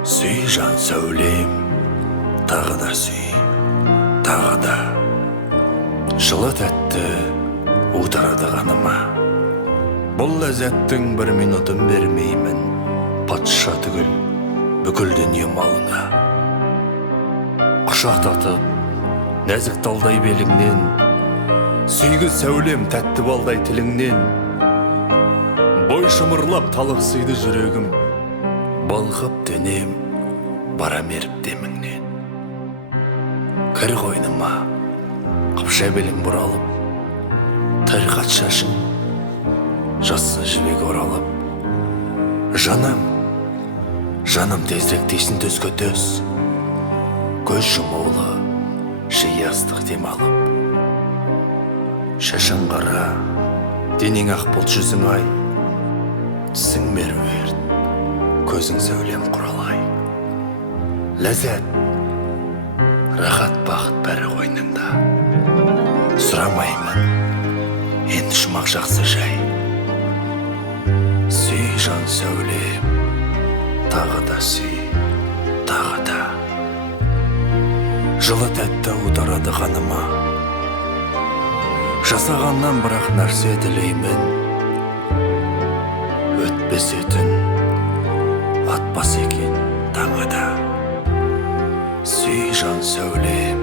Сүй жан сәулем, тағы да сүй, тағы да. Жылы тәтті удырады қаныма. Бұл ләззаттың бір минутын бермеймін, патша түгіл бүкіл дүние малыңа. Құшақтатып, нәзік талдай беліңнен, сүйгі сәулем тәтті балдай тіліңнен. Бой шымырлап талықсыйды жүрегім, балқып денем бара меріп деміңнен. Кір қойныма қыпша белің бұралып, тарқат шашың жассы жібек оралып. Жаным, жаным тезірек тейсін төске төс, көз жұмулы жиі астық дем алып. Шашың қара, денең ақ бұлт жүзің ай, тісің меруерт, көзің сәулем құралай. Ләззат, рахат бақыт бәрі қойныңда. Сұрамаймын, енді жұмақ жақсы жай. Сүй жан сәулем, тағы да сүй, тағы да. Жылы тәтті аударады қаныма. Жасағаннан бірақ нәрсе тілеймін. Өтпес өтін, атпас екен таңы да. Сүй жан сәулем,